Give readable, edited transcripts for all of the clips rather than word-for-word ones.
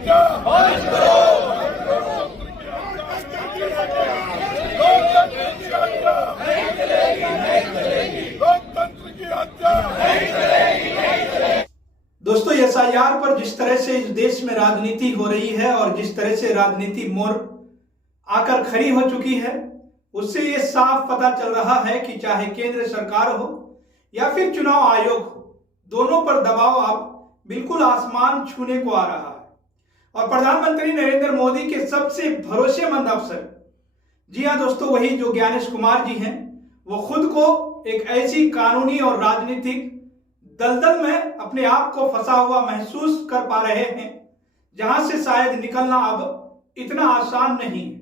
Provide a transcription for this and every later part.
हत्या, लोकतंत्र की हत्या, लोकतंत्र की हत्या। दोस्तों, एसआईआर पर जिस तरह से इस देश में राजनीति हो रही है और जिस तरह से राजनीति मोड़ आकर खड़ी हो चुकी है, उससे ये साफ पता चल रहा है कि चाहे केंद्र सरकार हो या फिर चुनाव आयोग हो, दोनों पर दबाव अब बिल्कुल आसमान छूने को आ रहा है। और प्रधानमंत्री नरेंद्र मोदी के सबसे भरोसेमंद अफसर, जी हाँ दोस्तों, वही जो ज्ञानेश कुमार जी हैं, वो खुद को एक ऐसी कानूनी और राजनीतिक दलदल में अपने आप को फंसा हुआ महसूस कर पा रहे हैं, जहां से शायद निकलना अब इतना आसान नहीं है।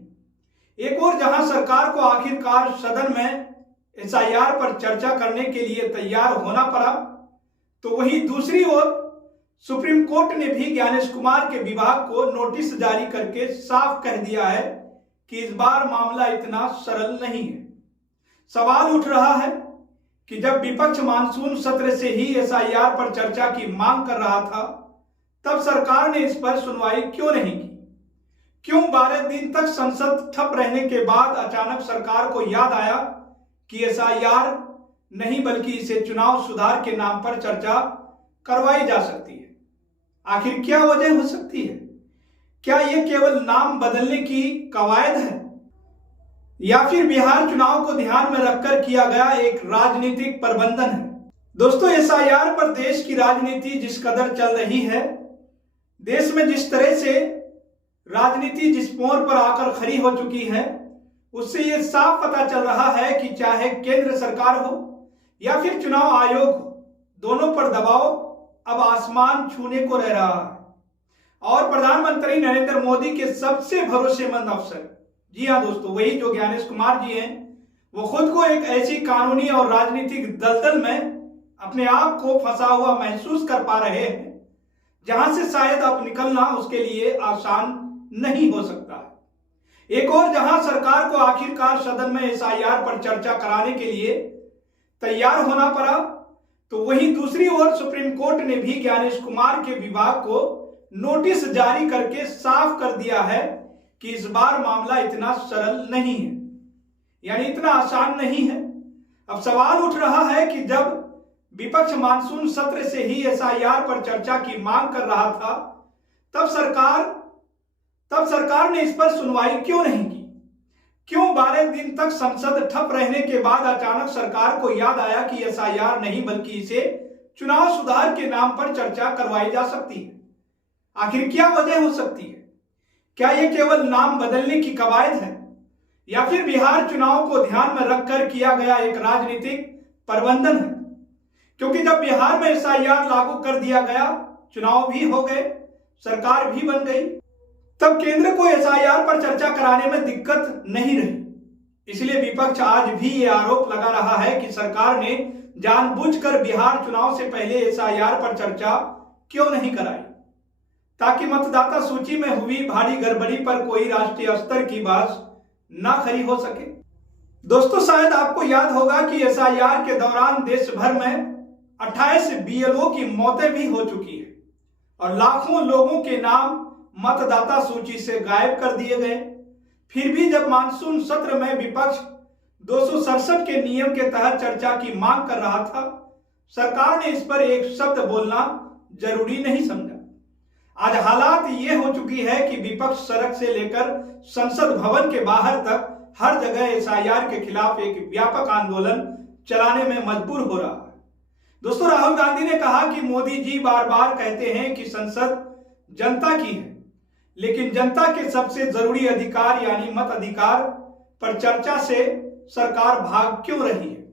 एक और जहां सरकार को आखिरकार सदन में एसआईआर पर चर्चा करने के लिए तैयार होना पड़ा, तो वहीं दूसरी ओर सुप्रीम कोर्ट ने भी ज्ञानेश कुमार के विभाग को नोटिस जारी करके साफ कह दिया है कि इस बार मामला इतना सरल नहीं है। सवाल उठ रहा है कि जब विपक्ष मानसून सत्र से ही एसआईआर पर चर्चा की मांग कर रहा था, तब सरकार ने इस पर सुनवाई क्यों नहीं की? क्यों 12 दिन तक संसद ठप रहने के बाद अचानक सरकार को याद आया कि एसआईआर नहीं बल्कि इसे चुनाव सुधार के नाम पर चर्चा करवाई जा सकती है? आखिर क्या वजह हो सकती है? क्या यह केवल नाम बदलने की कवायद है या फिर बिहार चुनाव को ध्यान में रखकर किया गया एक राजनीतिक प्रबंधन है? दोस्तों, एसआईआर पर देश की राजनीति जिस कदर चल रही है, देश में जिस तरह से राजनीति जिस मोड़ पर आकर खड़ी हो चुकी है, उससे यह साफ पता चल रहा है कि चाहे केंद्र सरकार हो या फिर चुनाव आयोग हो, दोनों पर दबाव अब आसमान छूने को रह रहा है। और प्रधानमंत्री नरेंद्र मोदी के सबसे भरोसेमंद अफसर, जी हाँ दोस्तों, वही जो ज्ञानेश कुमार जी हैं, वो खुद को एक ऐसी कानूनी और राजनीतिक दलदल में अपने आप को फंसा हुआ महसूस कर पा रहे हैं, जहां से शायद अब निकलना उसके लिए आसान नहीं हो सकता। एक और जहां सरकार को आखिरकार सदन में एसआईआर पर चर्चा कराने के लिए तैयार होना पड़ा, तो वहीं दूसरी ओर सुप्रीम कोर्ट ने भी ज्ञानेश कुमार के विभाग को नोटिस जारी करके साफ कर दिया है कि इस बार मामला इतना सरल नहीं है, यानी इतना आसान नहीं है। अब सवाल उठ रहा है कि जब विपक्ष मानसून सत्र से ही एसआईआर पर चर्चा की मांग कर रहा था, तब सरकार ने इस पर सुनवाई क्यों नहीं की? क्यों 12 दिन तक संसद ठप रहने के बाद अचानक सरकार को याद आया कि एसआईआर नहीं बल्कि इसे चुनाव सुधार के नाम पर चर्चा करवाई जा सकती है? आखिर क्या वजह हो सकती है? क्या यह केवल नाम बदलने की कवायद है या फिर बिहार चुनाव को ध्यान में रखकर किया गया एक राजनीतिक प्रबंधन है? क्योंकि जब बिहार में एसआईआर लागू कर दिया गया, चुनाव भी हो गए, सरकार भी बन गई, तब केंद्र को एसआईआर पर चर्चा कराने में दिक्कत नहीं रही। इसलिए विपक्ष आज भी ये आरोप लगा रहा है कि सरकार ने जानबूझकर बिहार चुनाव से पहले एसआईआर पर चर्चा क्यों नहीं कराई, ताकि मतदाता सूची में हुई भारी गड़बड़ी पर कोई राष्ट्रीय स्तर की बहस ना खड़ी हो सके। दोस्तों, शायद आपको याद होगा कि एसआईआर के दौरान देश भर में 28 बीएलओ की मौतें भी हो चुकी है और लाखों लोगों के नाम मतदाता सूची से गायब कर दिए गए। फिर भी जब मानसून सत्र में विपक्ष 267 के नियम के तहत चर्चा की मांग कर रहा था, सरकार ने इस पर एक शब्द बोलना जरूरी नहीं समझा। आज हालात ये हो चुकी है कि विपक्ष सड़क से लेकर संसद भवन के बाहर तक हर जगह एसआईआर के खिलाफ एक व्यापक आंदोलन चलाने में मजबूर हो रहा है। दोस्तों, राहुल गांधी ने कहा कि मोदी जी बार बार कहते हैं कि संसद जनता की है, लेकिन जनता के सबसे जरूरी अधिकार यानी मत अधिकार पर चर्चा से सरकार भाग क्यों रही है?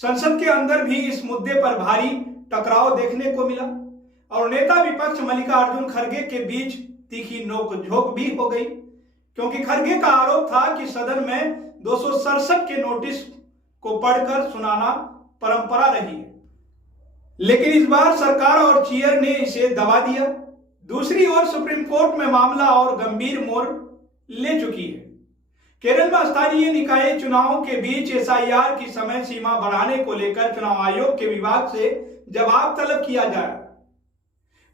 संसद के अंदर भी इस मुद्दे पर भारी टकराव देखने को मिला और नेता विपक्ष मल्लिकार्जुन खड़गे के बीच तीखी नोकझोंक भी हो गई, क्योंकि खड़गे का आरोप था कि सदन में 267 के नोटिस को पढ़कर सुनाना परंपरा रही है, लेकिन इस बार सरकार और चेयर ने इसे दबा दिया। दूसरी ओर सुप्रीम कोर्ट में मामला और गंभीर मोड़ ले चुकी है। केरल में स्थानीय निकाय चुनाव के बीच एसआईआर की समय सीमा बढ़ाने को लेकर चुनाव आयोग के विभाग से जवाब तलब किया जाए।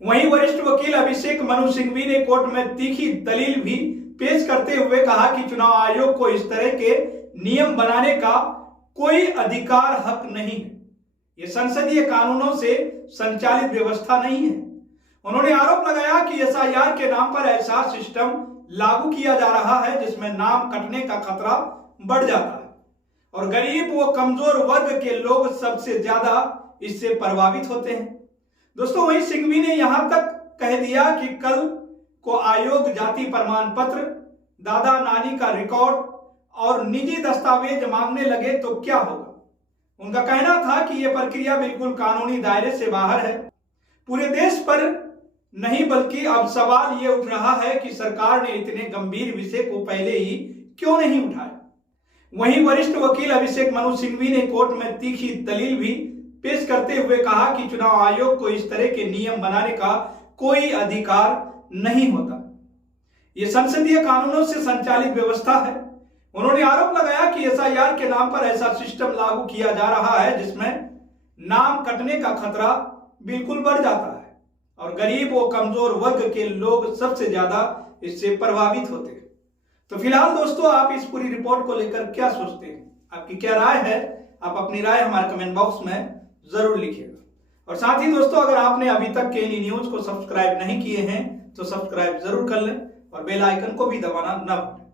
वहीं वरिष्ठ वकील अभिषेक मनु सिंघवी ने कोर्ट में तीखी दलील भी पेश करते हुए कहा कि चुनाव आयोग को इस तरह के नियम बनाने का कोई अधिकार हक नहीं है। यह संसदीय कानूनों से संचालित व्यवस्था नहीं है। उन्होंने आरोप लगाया कि एसआईआर के नाम पर ऐसा सिस्टम लागू किया जा रहा है जिसमें नाम कटने का खतरा बढ़ जाता है और गरीब व कमजोर वर्ग के लोग सबसे ज्यादा इससे प्रभावित होते हैं। दोस्तों, वहीं सिंघवी ने यहां तक कह दिया कि कल को आयोग जाति प्रमाण पत्र, दादा नानी का रिकॉर्ड और निजी दस्तावेज मांगने लगे तो क्या होगा। उनका कहना था कि यह प्रक्रिया बिल्कुल कानूनी दायरे से बाहर है। पूरे देश पर नहीं बल्कि अब सवाल यह उठ रहा है कि सरकार ने इतने गंभीर विषय को पहले ही क्यों नहीं उठाया। वहीं वरिष्ठ वकील अभिषेक मनु सिंघवी ने कोर्ट में तीखी दलील भी पेश करते हुए कहा कि चुनाव आयोग को इस तरह के नियम बनाने का कोई अधिकार नहीं होता। यह संसदीय कानूनों से संचालित व्यवस्था है। उन्होंने आरोप लगाया कि एसआईआर के नाम पर ऐसा सिस्टम लागू किया जा रहा है जिसमें नाम कटने का खतरा बिल्कुल बढ़ जाता है और गरीब व कमजोर वर्ग के लोग सबसे ज्यादा इससे प्रभावित होते हैं। तो फिलहाल दोस्तों, आप इस पूरी रिपोर्ट को लेकर क्या सोचते हैं? आपकी क्या राय है? आप अपनी राय हमारे कमेंट बॉक्स में जरूर लिखिएगा। और साथ ही दोस्तों, अगर आपने अभी तक केएनई न्यूज को सब्सक्राइब नहीं किए हैं तो सब्सक्राइब जरूर कर लें और बेल आइकन को भी दबाना न भूलें।